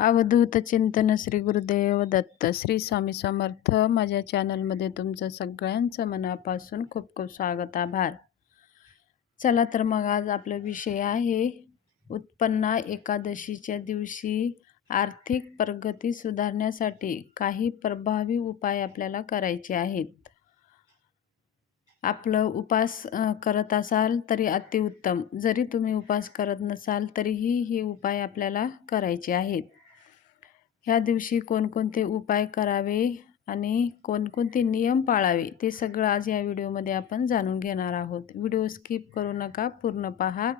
अवधूत चिंतन श्री गुरुदेव दत्त श्री स्वामी समर्थ. माझ्या चॅनलमध्ये तुमचं सगळ्यांचं मनापासून खूप खूप स्वागत, आभार. चला तर मग आज आपला विषय आहे उत्पन्ना एकादशीच्या दिवशी आर्थिक प्रगती सुधारण्यासाठी काही प्रभावी उपाय आपल्याला करायचे आहेत. आपलं उपास करत असाल तरी अतिउत्तम, जरी तुम्ही उपास करत नसाल तरीही हे उपाय आपल्याला करायचे आहेत. ह्या दिवशी कोणकोणते उपाय करावे आणि कोणकोणते नियम पाळावे ते सगळं आज या व्हिडिओमध्ये आपण जाणून घेणार आहोत. व्हिडिओ स्किप करू नका, पूर्ण पहा.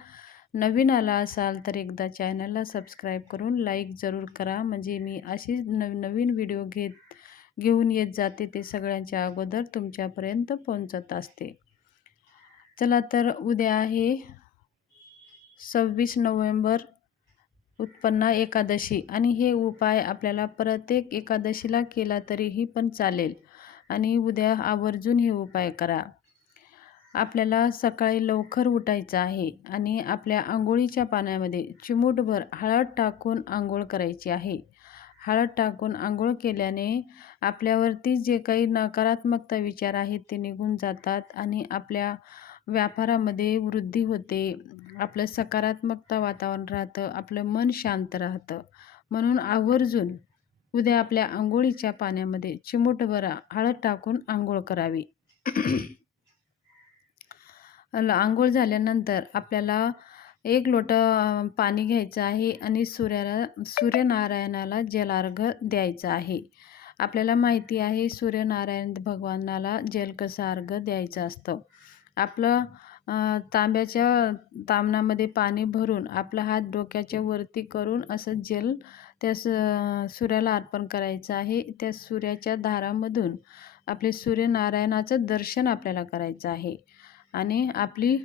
नवीन आला असाल तर एकदा चॅनलला सबस्क्राईब करून लाईक जरूर करा, म्हणजे मी अशी नवीन व्हिडिओ घेऊन येत जाते ते सगळ्यांच्या अगोदर तुमच्यापर्यंत पोहोचत असते. चला तर उद्या आहे 26 नोव्हेंबर उत्पन्ना एकादशी, आणि हे उपाय आपल्याला प्रत्येक एकादशीला केला तरीही पण चालेल, आणि उद्या आवर्जून हे उपाय करा. आपल्याला सकाळी लवकर उठायचं आहे आणि आपल्या आंघोळीच्या पाण्यामध्ये चिमूटभर हळद टाकून आंघोळ करायची आहे. हळद टाकून आंघोळ केल्याने आपल्यावरती जे काही नकारात्मकता विचार आहेत ते निघून जातात आणि आपल्या व्यापारामध्ये वृद्धी होते. आपलं सकारात्मकता वातावरण राहतं, आपलं मन शांत राहतं. म्हणून आवर्जून उद्या आपल्या आंघोळीच्या पाण्यामध्ये चिमूटभर हळद टाकून आंघोळ करावी. आंघोळ झाल्यानंतर आपल्याला 1 लोटा पाणी घ्यायचं आहे आणि सूर्यनारायणाला जलार्घ्य द्यायचं आहे. आपल्याला माहिती आहे सूर्यनारायण भगवानाला जल कसं अर्घ्य द्यायचं असतं. आपलं तांब्याच्या तामणामध्ये पाणी भरून आपला हात डोक्याच्या वरती करून असं जल त्या सूर्याला अर्पण करायचं आहे. त्या सूर्याच्या धारामधून आपले सूर्यनारायणाचं दर्शन आपल्याला करायचं आहे आणि आपली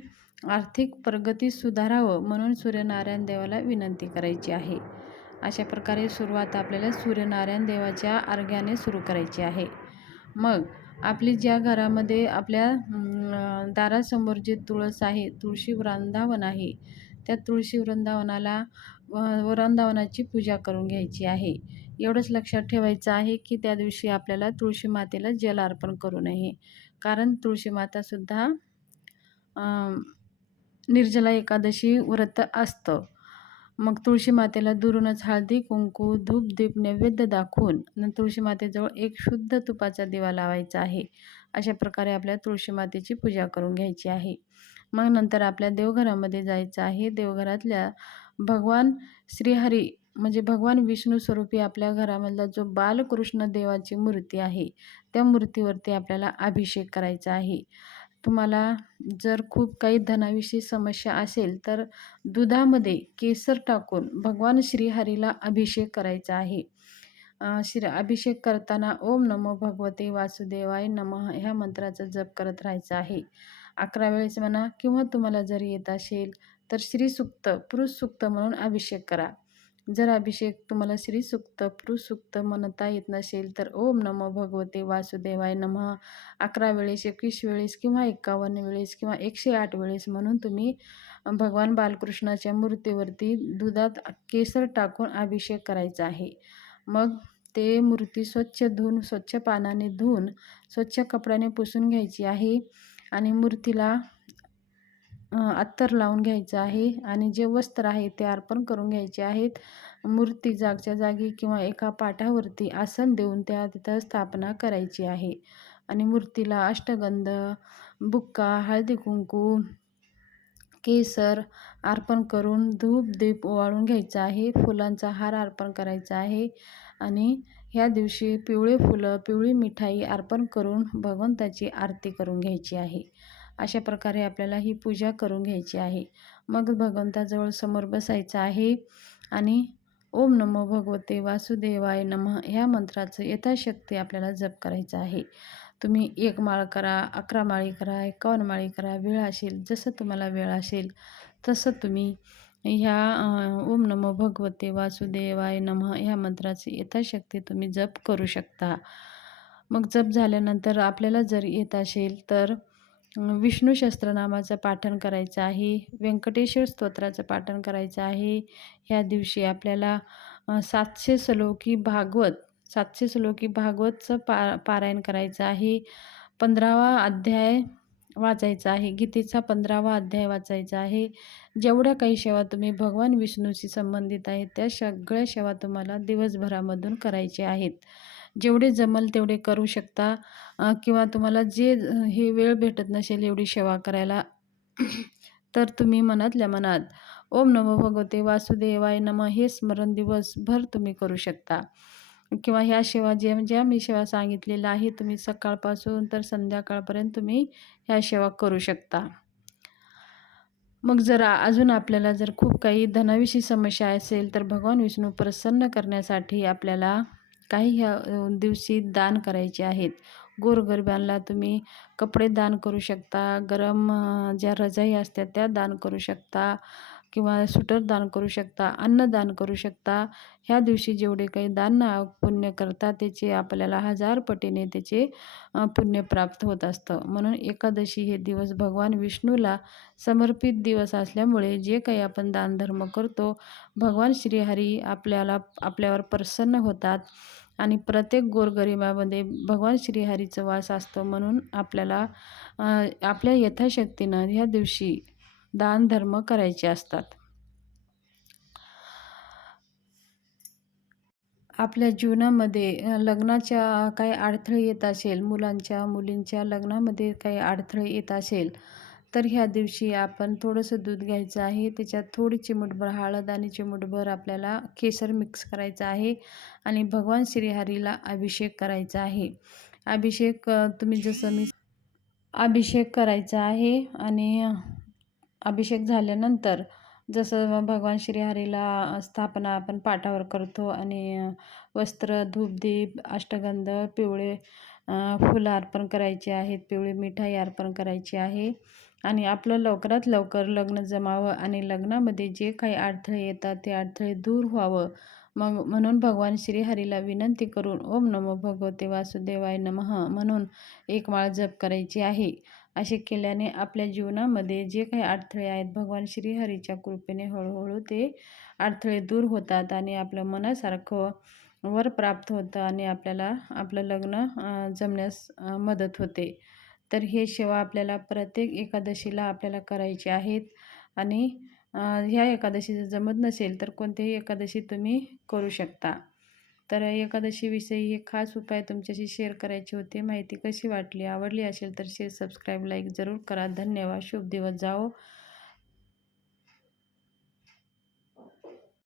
आर्थिक प्रगती सुधारावं म्हणून सूर्यनारायण देवाला विनंती करायची आहे. अशा प्रकारे सुरुवात आपल्याला सूर्यनारायण देवाच्या अर्घ्याने सुरू करायची आहे. मग आपली ज्या घरामध्ये आपल्या दारासमोर जे तुळस आहे, तुळशी वृंदावन आहे, त्या तुळशी वृंदावनाची पूजा करून घ्यायची आहे. एवढंच लक्षात ठेवायचं आहे की त्या दिवशी आपल्याला तुळशी मातेला जल अर्पण करू नये, कारण तुळशी मातासुद्धा निर्जला एकादशी व्रत असतं. मग तुळशी मातेला दुरूनच हळदी कुंकू धूप दीप नैवेद्य दाखवून तुळशी मातेजवळ एक शुद्ध तुपाचा दिवा लावायचा आहे. अशा प्रकारे आपल्या तुळशी मातेची पूजा करून घ्यायची आहे. मग नंतर आपल्या देवघरामध्ये जायचं आहे. देवघरातल्या भगवान श्रीहरी म्हणजे भगवान विष्णू स्वरूपी आपल्या घरामधला जो बालकृष्ण देवाची मूर्ती आहे, त्या मूर्तीवरती आपल्याला अभिषेक करायचा आहे. तुम्हाला जर खूप काही धनाविषयी समस्या असेल तर दुधामध्ये केसर टाकून भगवान श्रीहरीला अभिषेक करायचा आहे. अभिषेक करताना ओम नमो भगवते वासुदेवाय नमः ह्या मंत्राचा जप करत राहायचा आहे. 11 वेळेस म्हणा, किंवा तुम्हाला जर येत असेल तर श्रीसूक्त पुरुष सूक्त म्हणून अभिषेक करा. जर अभिषेक तुम्हाला श्रीसूक्त पुरुष सूक्त म्हणता येत नसेल तर ओम नमो भगवते वासुदेवाय नमः 11 वेळेस, 21 वेळेस किंवा 51 वेळेस किंवा 108 वेळेस म्हणून तुम्ही भगवान बालकृष्णाच्या मूर्तीवरती दुधात केसर टाकून अभिषेक करायचा आहे. मग ते मूर्ती स्वच्छ धुवून, स्वच्छ पाण्याने धुवून, स्वच्छ कपड्याने पुसून घ्यायची आहे आणि मूर्तीला अत्तर लावून घ्यायचं आहे आणि जे वस्त्र आहे ते अर्पण करून घ्यायचे आहेत. मूर्ती जागच्या जागी किंवा एका पाटावरती आसन देऊन तिथं स्थापना करायची आहे आणि मूर्तीला अष्टगंध, बुक्का, हळदी कुंकू, केसर अर्पण करून धूप दीप ओवाळून घ्यायचा आहे. फुलांचा हार अर्पण करायचा आहे आणि ह्या दिवशी पिवळे फुलं, पिवळी मिठाई अर्पण करून भगवंताची आरती करून घ्यायची आहे. अशा प्रकारे आपल्याला ही पूजा करून घ्यायची आहे. मग भगवंताजवळ समोर बसायचं आहे आणि ओम नमो भगवते वासुदेवाय नमः ह्या मंत्राचं यथाशक्ती आपल्याला जप करायचं आहे. तुम्ही 1 माळ करा, 11 माळी करा, 51 माळी करा, वेळ असेल जसं तुम्हाला वेळ असेल तसं तुम्ही ह्या ओम नमो भगवते वासुदेवाय नमः ह्या मंत्राचे यथाशक्ती तुम्ही जप करू शकता. मग जप झाल्यानंतर आपल्याला जर येत असेल तर विष्णू सहस्त्रनामाचं पाठन करायचं आहे, व्यंकटेश्वर स्तोत्राचं पाठन करायचं आहे. ह्या दिवशी आपल्याला 700 श्लोकी भागवत 700 श्लोकी भागवतचं पारायण करायचं आहे. 15वा अध्याय वाचायचा आहे. गीतेचा 15वा अध्याय वाचायचा आहे. जेवढ्या काही सेवा तुम्ही भगवान विष्णूशी संबंधित आहेत, त्या सगळ्या सेवा तुम्हाला दिवसभरामधून करायच्या आहेत. जेवढे जमल तेवढे करू शकता किंवा तुम्हाला जे हे वेळ भेटत नसेल एवढी सेवा करायला तर तुम्ही मनातल्या मनात ओम नमो भगवते वासुदेवाय नमः हे स्मरण दिवसभर तुम्ही करू शकता. किंवा ह्या सेवा ज्या मी सेवा सांगितलेल्या आहे तुम्ही सकाळपासून तर संध्याकाळपर्यंत तुम्ही ह्या सेवा करू शकता. मग जर अजून आपल्याला जर खूप काही धनाविषयी समस्या असेल तर भगवान विष्णू प्रसन्न करण्यासाठी आपल्याला काही ह्या दिवशी दान करायचे आहेत. गोरगरिबांना तुम्ही कपडे दान करू शकता, गरम ज्या रजाई असतात त्या दान करू शकता किंवा स्वेटर दान करू शकता, अन्न दान करू शकता. ह्या दिवशी जेवढे काही दान पुण्य करतात त्याचे आपल्याला 1000 पटीने त्याचे पुण्य प्राप्त होत असतं. म्हणून एकादशी हे दिवस भगवान विष्णूला समर्पित दिवस असल्यामुळे जे काही आपण दानधर्म करतो, भगवान श्रीहरी आपल्यावर प्रसन्न होतात आणि प्रत्येक गोरगरिबामध्ये भगवान श्रीहरीचा वास असतो. म्हणून आपल्याला आपल्या यथाशक्तीनं ह्या दिवशी दानधर्म करायचे असतात. आपल्या जीवनामध्ये लग्नाच्या काही अडथळे येत असेल, मुलींच्या लग्नामध्ये काही अडथळे येत असेल, तर ह्या दिवशी आपण थोडंसं दूध घ्यायचं आहे. त्याच्यात थोडी चिमूटभर हळद आणि चिमूटभर आपल्याला केसर मिक्स करायचं आहे आणि भगवान श्रीहरीला अभिषेक करायचा आहे. अभिषेक तुम्ही जसं मी अभिषेक करायचा आहे आणि अभिषेक झाल्यानंतर जसं भगवान श्रीहरीला स्थापना आपण पाटावर करतो आणि वस्त्र, धूपदीप, अष्टगंध, पिवळे फुलं अर्पण करायचे आहेत, पिवळी मिठाई अर्पण करायची आहे आणि आपलं लवकरात लवकर लग्न जमावं आणि लग्नामध्ये जे काही अडथळे येतात ते अडथळे दूर व्हावं. मग म्हणून भगवान श्रीहरीला विनंती करून ओम नमो भगवते वासुदेवाय नमः म्हणून एक माळ जप करायची आहे. असे केल्याने आपल्या जीवनामध्ये जे काही अडथळे आहेत भगवान श्रीहरीच्या कृपेने हळूहळू ते अडथळे दूर होतात आणि आपलं मनासारखं वर प्राप्त होतं आणि आपल्याला आपलं लग्न जमण्यास मदत होते. तर हे सेवा आपल्याला प्रत्येक एकादशीला आपल्याला करायचे आहेत आणि ह्या एकादशीचं जमत नसेल तर कोणत्याही एकादशी तुम्ही करू शकता. तर एकादशीविषयी हे खास उपाय तुमच्याशी शेअर करायचे होते. माहिती कशी वाटली, आवडली असेल तर शेअर, सबस्क्राईब, लाईक जरूर करा. धन्यवाद. शुभ दिवस जाओ.